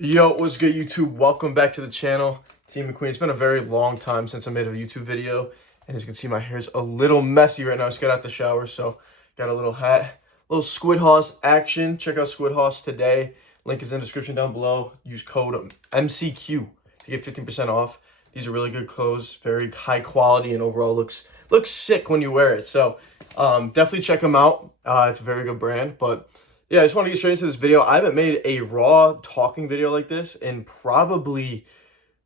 Yo, what's good, YouTube? Welcome back to the channel, Team McQueeney. It's been a very long time since I made a YouTube video, and as you can see, my hair's a little messy right now. I just got out the shower, so got a little hat, little Squid Hoss action. Check out Squid Hoss today. Link is in the description down below. Use code MCQ to get 15% off. These are really good clothes, very high quality, and overall looks sick when you wear it. So definitely check them out. It's a very good brand, but yeah, I just want to get straight into this video. I haven't made a raw talking video like this in probably,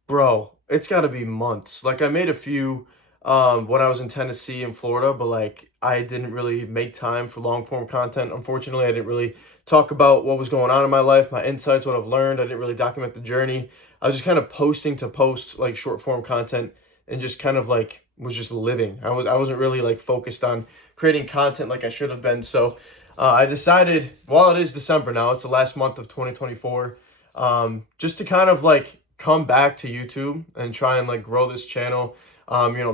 bro, it's got to be months. Like, I made a few when I was in Tennessee and Florida, but like I didn't really make time for long form content. Unfortunately, I didn't really talk about what was going on in my life, my insights, what I've learned. I didn't really document the journey. I was just kind of posting to post like short form content and just kind of like was just living. I wasn't really like focused on creating content like I should have been. So I decided, while it is December now, it's the last month of 2024, just to kind of like come back to YouTube and try and like grow this channel,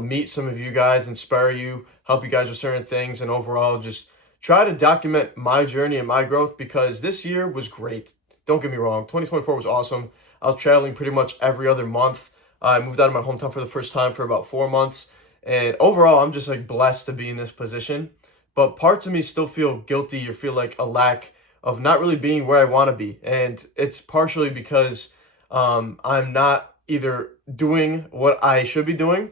meet some of you guys, inspire you, help you guys with certain things, and overall just try to document my journey and my growth, because this year was great. Don't get me wrong, 2024 was awesome. I was traveling pretty much every other month. I moved out of my hometown for the first time for about 4 months, and overall, I'm just like blessed to be in this position. But parts of me still feel guilty or feel like a lack of not really being where I want to be. And it's partially because I'm not either doing what I should be doing,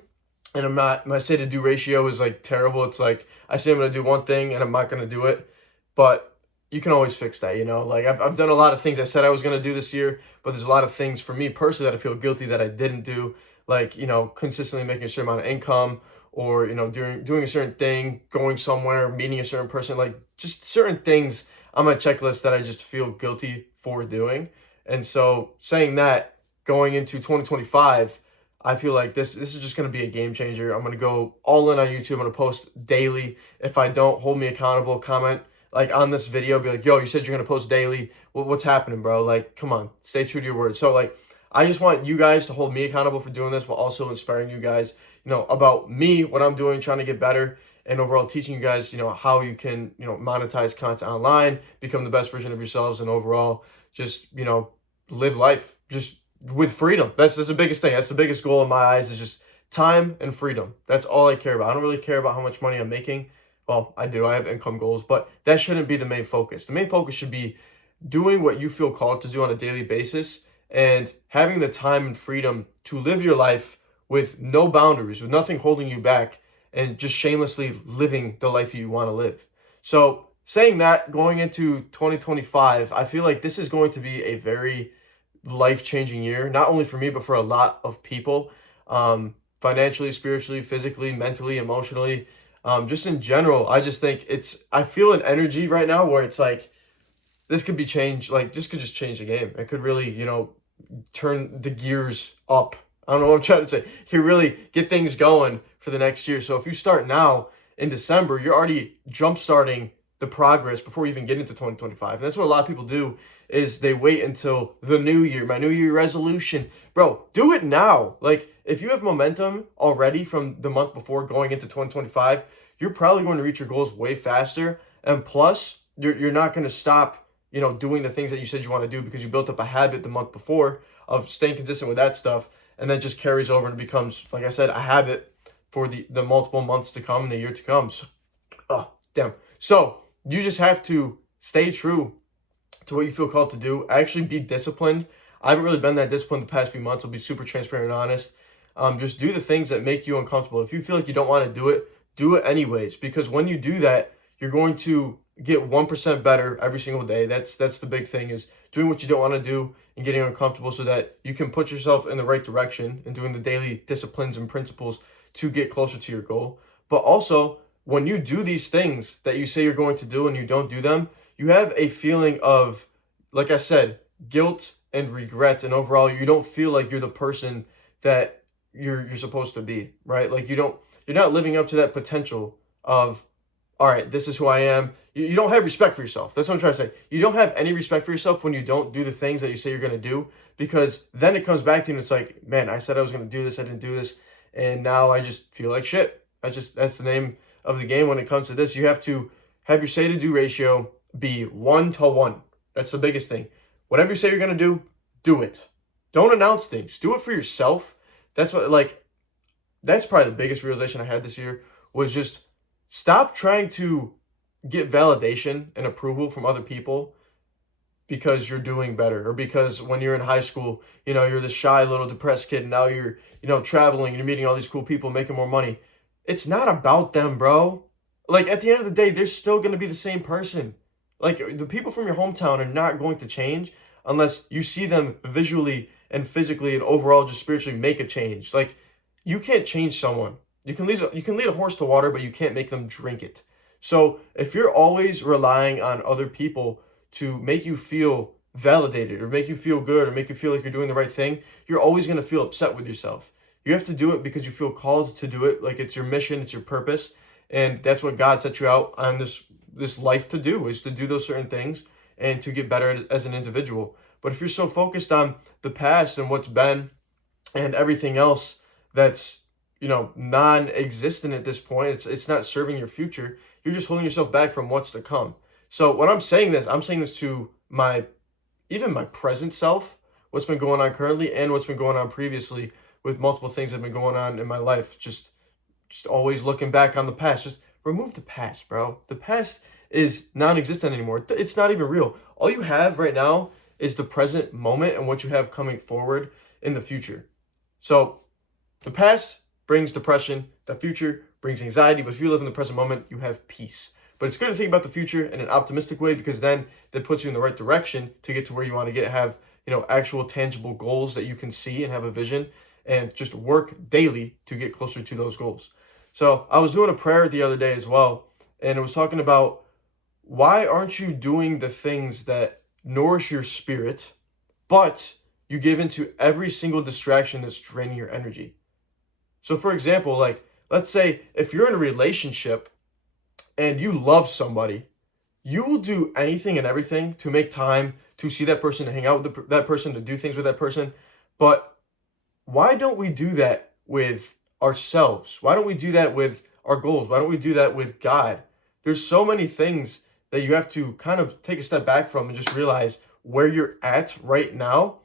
and I'm not, my say to do ratio is like terrible. It's like I say I'm going to do one thing and I'm not going to do it. But you can always fix that, you know? Like I've done a lot of things I said I was going to do this year, but there's a lot of things for me personally that I feel guilty that I didn't do. Like, consistently making a certain amount of income, or doing a certain thing, going somewhere, meeting a certain person, like just certain things on my checklist that I just feel guilty for doing. And so saying that, going into 2025, I feel like this is just going to be a game changer. I'm going to go all in on YouTube. I'm going to post daily. If I don't, hold me accountable. Comment like on this video, be like, yo, you said you're going to post daily. What's happening, bro? Like, come on, stay true to your word. So like, I just want you guys to hold me accountable for doing this, while also inspiring you guys, about me, what I'm doing, trying to get better, and overall teaching you guys, how you can, monetize content online, become the best version of yourselves, and overall just, live life just with freedom. That's the biggest thing. That's the biggest goal in my eyes, is just time and freedom. That's all I care about. I don't really care about how much money I'm making. Well, I do. I have income goals, but that shouldn't be the main focus. The main focus should be doing what you feel called to do on a daily basis, and having the time and freedom to live your life with no boundaries, with nothing holding you back, and just shamelessly living the life you want to live. So saying that, going into 2025, I feel like this is going to be a very life-changing year, not only for me, but for a lot of people, financially, spiritually, physically, mentally, emotionally, just in general. I just think I feel an energy right now where it's like, this could be changed, like this could just change the game. It could really, turn the gears up. I don't know what I'm trying to say. You really get things going for the next year. So if you start now in December, you're already jump starting the progress before you even get into 2025. And that's what a lot of people do, is they wait until the new year, my new year resolution. Bro, do it now. Like, if you have momentum already from the month before going into 2025, you're probably going to reach your goals way faster. And plus, you're not going to stop doing the things that you said you want to do, because you built up a habit the month before of staying consistent with that stuff, and then just carries over and becomes, like I said, a habit for the multiple months to come and the year to come. So, oh, damn. So you just have to stay true to what you feel called to do. Actually be disciplined. I haven't really been that disciplined the past few months. I'll be super transparent and honest. Just do the things that make you uncomfortable. If you feel like you don't want to do it anyways, because when you do that, you're going to get 1% better every single day. That's the big thing, is doing what you don't want to do and getting uncomfortable, so that you can put yourself in the right direction and doing the daily disciplines and principles to get closer to your goal. But also, when you do these things that you say you're going to do and you don't do them, you have a feeling of, like I said, guilt and regret, and overall you don't feel like you're the person that you're supposed to be, right? Like you're not living up to that potential of, all right, this is who I am. You don't have respect for yourself. That's what I'm trying to say. You don't have any respect for yourself when you don't do the things that you say you're going to do, because then it comes back to you and it's like, man, I said I was going to do this. I didn't do this. And now I just feel like shit. That's the name of the game when it comes to this. You have to have your say to do ratio be 1 to 1. That's the biggest thing. Whatever you say you're going to do, do it. Don't announce things. Do it for yourself. That's what, like, that's probably the biggest realization I had this year, was just stop trying to get validation and approval from other people because you're doing better, or because when you're in high school, you're the shy little depressed kid, and now you're, traveling and you're meeting all these cool people, making more money. It's not about them, bro. Like, at the end of the day, they're still going to be the same person. Like, the people from your hometown are not going to change unless you see them visually and physically and overall just spiritually make a change. Like, you can't change someone. You can lead a horse to water, but you can't make them drink it. So if you're always relying on other people to make you feel validated, or make you feel good, or make you feel like you're doing the right thing, you're always going to feel upset with yourself. You have to do it because you feel called to do it. Like, it's your mission, it's your purpose. And that's what God set you out on this life to do, is to do those certain things and to get better as an individual. But if you're so focused on the past and what's been and everything else that's, non-existent at this point, it's not serving your future, you're just holding yourself back from what's to come. So when I'm saying this to even my present self, what's been going on currently and what's been going on previously, with multiple things that have been going on in my life. Just always looking back on the past. Just remove the past, bro. The past is non-existent anymore. It's not even real. All you have right now is the present moment and what you have coming forward in the future. So the past brings depression. The future brings anxiety. But if you live in the present moment, you have peace. But it's good to think about the future in an optimistic way, because then that puts you in the right direction to get to where you want to get, have, actual tangible goals that you can see and have a vision, and just work daily to get closer to those goals. So I was doing a prayer the other day as well, and it was talking about, why aren't you doing the things that nourish your spirit, but you give into every single distraction that's draining your energy? So for example, like, let's say if you're in a relationship and you love somebody, you will do anything and everything to make time to see that person, to hang out with that person, to do things with that person. But why don't we do that with ourselves? Why don't we do that with our goals? Why don't we do that with God? There's so many things that you have to kind of take a step back from and just realize where you're at right now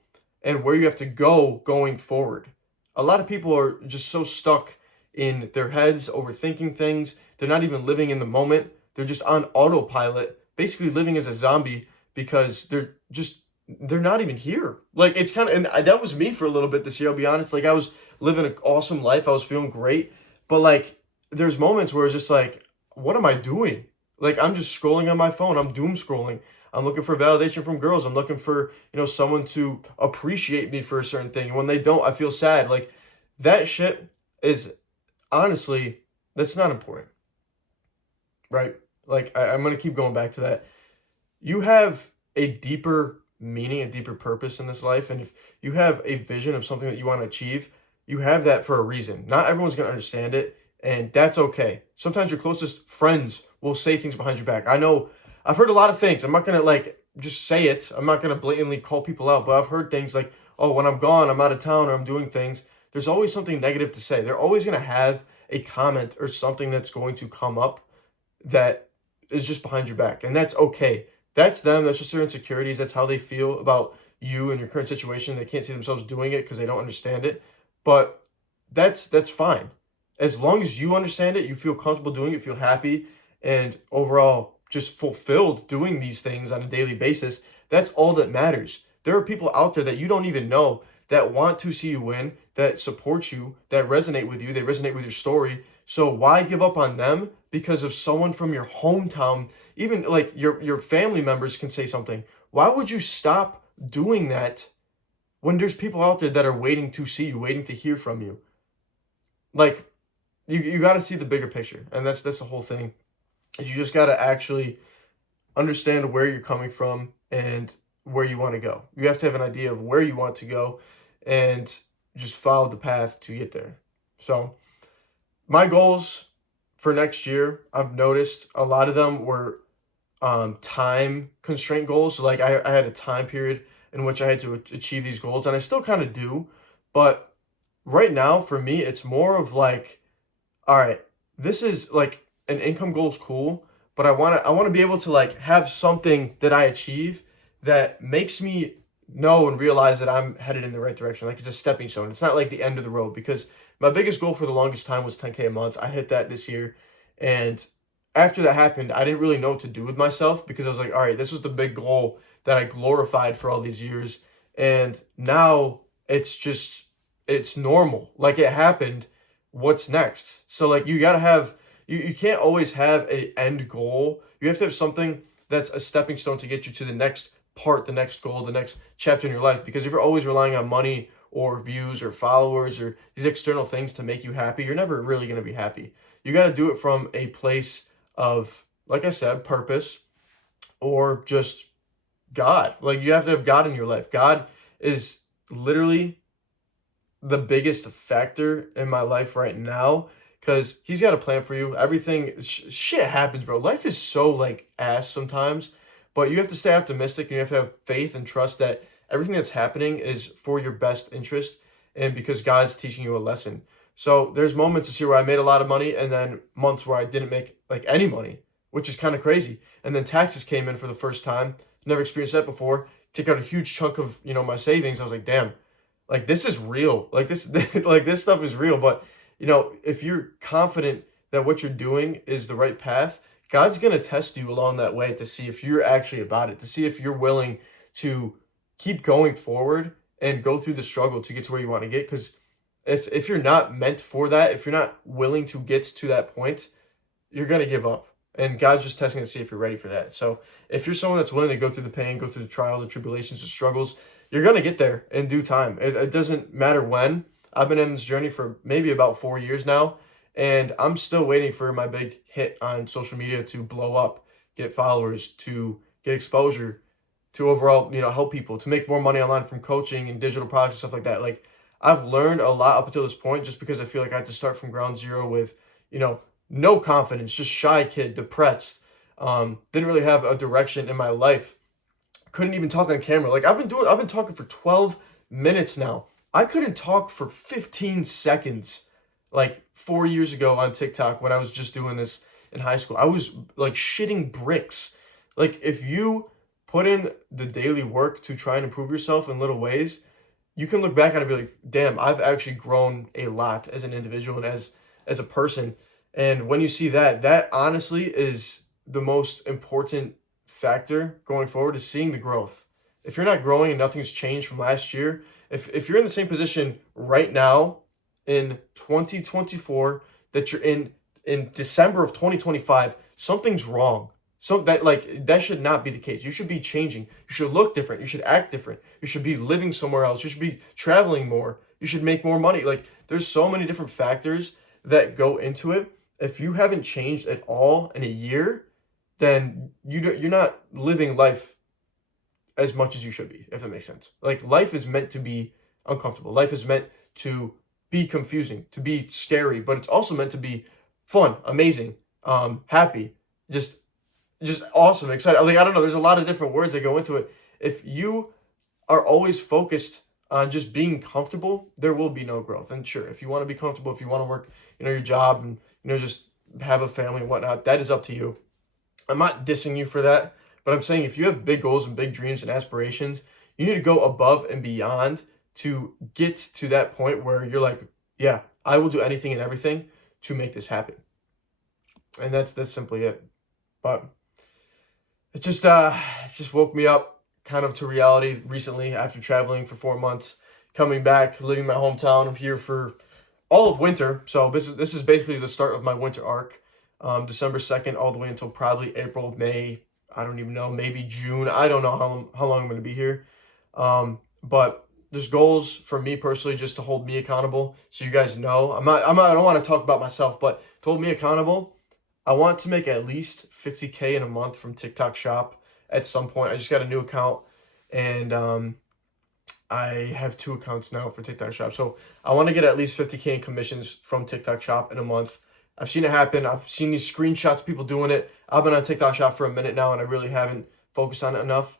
and where you have to go going forward. A lot of people are just so stuck in their heads, overthinking things. They're not even living in the moment. They're just on autopilot, basically living as a zombie, because they're not even here. Like, it's kind of, and that was me for a little bit this year, I'll be honest. Like, I was living an awesome life. I was feeling great. But like, there's moments where it's just like, what am I doing? Like, I'm just scrolling on my phone. I'm doom scrolling. I'm looking for validation from girls. I'm looking for, someone to appreciate me for a certain thing. And when they don't, I feel sad. Like, that shit is, honestly, that's not important. Right? Like, I'm going to keep going back to that. You have a deeper meaning, a deeper purpose in this life. And if you have a vision of something that you want to achieve, you have that for a reason. Not everyone's going to understand it, and that's okay. Sometimes your closest friends will say things behind your back. I know I've heard a lot of things. I'm not going to just say it. I'm not going to blatantly call people out, but I've heard things like, oh, when I'm gone, I'm out of town, or I'm doing things. There's always something negative to say. They're always going to have a comment or something that's going to come up that is just behind your back. And that's okay. That's them. That's just their insecurities. That's how they feel about you and your current situation. They can't see themselves doing it because they don't understand it. But that's fine. As long as you understand it, you feel comfortable doing it, feel happy, and overall just fulfilled doing these things on a daily basis, that's all that matters. There are people out there that you don't even know that want to see you win, that support you, that resonate with you, they resonate with your story. So why give up on them because of someone from your hometown? Even like your family members can say something. Why would you stop doing that when there's people out there that are waiting to see you, waiting to hear from you? Like, you got to see the bigger picture, and that's the whole thing. You just got to actually understand where you're coming from and where you want to go. You have to have an idea of where you want to go and just follow the path to get there. So my goals for next year, I've noticed a lot of them were time constraint goals. So like, I had a time period in which I had to achieve these goals, and I still kind of do. But right now for me, it's more of like, all right, this is like, an income goal is cool, but I want to be able to like have something that I achieve that makes me know and realize that I'm headed in the right direction. Like, it's a stepping stone. It's not like the end of the road, because my biggest goal for the longest time was 10K a month. I hit that this year. And after that happened, I didn't really know what to do with myself, because I was like, all right, this was the big goal that I glorified for all these years. And now it's normal. Like, it happened. What's next? So like, you got to have, you can't always have a end goal. You have to have something that's a stepping stone to get you to the next part, the next goal, the next chapter in your life. Because if you're always relying on money or views or followers or these external things to make you happy, you're never really going to be happy. You got to do it from a place of, like I said, purpose, or just God. Like, you have to have God in your life. God is literally the biggest factor in my life right now, because he's got a plan for you. Everything, shit happens, bro. Life is so like ass sometimes, but you have to stay optimistic, and you have to have faith and trust that everything that's happening is for your best interest, and because God's teaching you a lesson. So there's moments this year where I made a lot of money, and then months where I didn't make like any money, which is kind of crazy. And then taxes came in for the first time. Never experienced that before. Take out a huge chunk of, my savings. I was like, damn, like, this is real. Like, this like, this stuff is real. But if you're confident that what you're doing is the right path, God's going to test you along that way to see if you're actually about it, to see if you're willing to keep going forward and go through the struggle to get to where you want to get. Because if you're not meant for that, if you're not willing to get to that point, you're going to give up. And God's just testing to see if you're ready for that. So if you're someone that's willing to go through the pain, go through the trial, the tribulations, the struggles, you're going to get there in due time. It doesn't matter when. I've been in this journey for maybe about 4 years now, and I'm still waiting for my big hit on social media to blow up, get followers, to get exposure, to overall, help people, to make more money online from coaching and digital products and stuff like that. Like, I've learned a lot up until this point, just because I feel like I had to start from ground zero with, no confidence, just shy kid, depressed. Didn't really have a direction in my life. Couldn't even talk on camera. Like, I've been talking for 12 minutes now. I couldn't talk for 15 seconds like 4 years ago on TikTok when I was just doing this in high school. I was like shitting bricks. Like, if you put in the daily work to try and improve yourself in little ways, you can look back at it and be like, damn, I've actually grown a lot as an individual and as a person. And when you see that, that honestly is the most important factor going forward, is seeing the growth. If you're not growing and nothing's changed from last year, if you're in the same position right now in 2024 that you're in December of 2025, something's wrong. So that should not be the case. You should be changing. You should look different. You should act different. You should be living somewhere else. You should be traveling more. You should make more money. Like, there's so many different factors that go into it. If you haven't changed at all in a year, then you're not living life as much as you should be, if that makes sense. Like, life is meant to be uncomfortable. Life is meant to be confusing, to be scary, but it's also meant to be fun, amazing, happy, just awesome, excited. Like, I don't know, there's a lot of different words that go into it. If you are always focused on just being comfortable, there will be no growth. And sure, if you want to be comfortable, if you want to work, your job, and just have a family and whatnot, that is up to you. I'm not dissing you for that, but I'm saying if you have big goals and big dreams and aspirations, you need to go above and beyond to get to that point where you're like, yeah, I will do anything and everything to make this happen. And that's simply it. But it just woke me up kind of to reality recently after traveling for 4 months, coming back, leaving my hometown. I'm here for all of winter. So this is basically the start of my winter arc. December 2nd all the way until probably April, May, I don't even know, maybe June. I don't know how long I'm going to be here. But there's goals for me personally, just to hold me accountable. So you guys know, I don't want to talk about myself, but to hold me accountable, I want to make at least 50K in a month from TikTok Shop at some point. I just got a new account, and I have 2 accounts now for TikTok Shop. So I want to get at least 50K in commissions from TikTok Shop in a month. I've seen it happen. I've seen these screenshots of people doing it. I've been on TikTok Shop for a minute now, and I really haven't focused on it enough.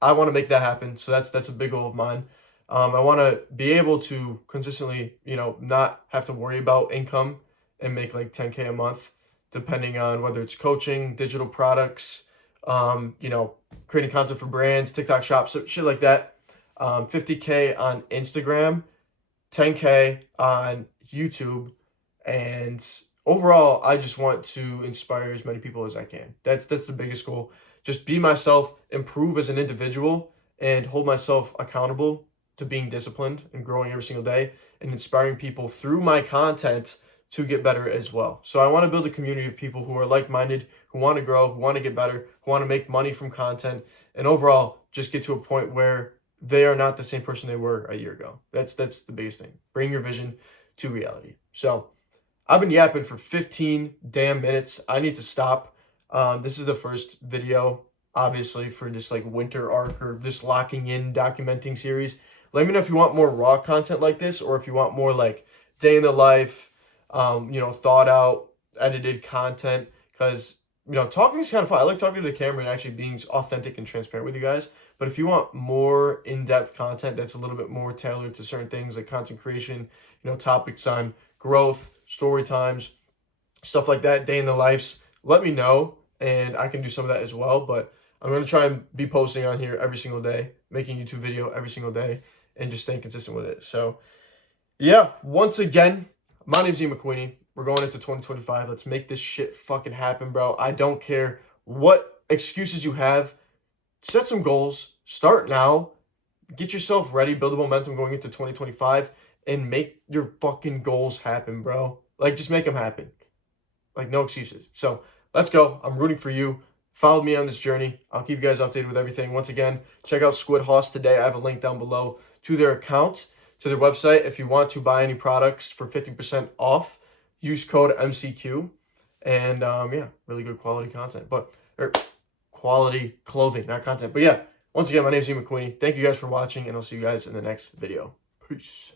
I want to make that happen. So that's a big goal of mine. I want to be able to consistently, not have to worry about income and make like 10K a month, depending on whether it's coaching, digital products, creating content for brands, TikTok Shop, so shit like that. 50K on Instagram, 10K on YouTube, and overall, I just want to inspire as many people as I can. That's the biggest goal. Just be myself, improve as an individual, and hold myself accountable to being disciplined and growing every single day and inspiring people through my content to get better as well. So I want to build a community of people who are like-minded, who want to grow, who want to get better, who want to make money from content, and overall just get to a point where they are not the same person they were a year ago. That's the biggest thing. Bring your vision to reality. So I've been yapping for 15 damn minutes. I need to stop. This is the first video, obviously, for this like winter arc or this locking in documenting series. Let me know if you want more raw content like this, or if you want more like day in the life, thought out, edited content. Because, talking is kind of fun. I like talking to the camera and actually being authentic and transparent with you guys. But if you want more in-depth content that's a little bit more tailored to certain things like content creation, topics on growth, story times, stuff like that, day in the lives, let me know and I can do some of that as well. But I'm going to try and be posting on here every single day, making YouTube video every single day, and just staying consistent with it. So yeah, once again, my name's McQueeney. We're going into 2025. Let's make this shit fucking happen, bro. I don't care what excuses you have. Set some goals. Start now. Get yourself ready. Build the momentum going into 2025 and make your fucking goals happen, bro. Like, just make them happen. Like, no excuses. So let's go. I'm rooting for you. Follow me on this journey. I'll keep you guys updated with everything. Once again, check out Squid Hoss today. I have a link down below to their account, to their website. If you want to buy any products for 50% off, use code MCQ. And yeah, really good quality content. Quality clothing, not content. But yeah, once again, my name is McQueeney. Thank you guys for watching, and I'll see you guys in the next video. Peace.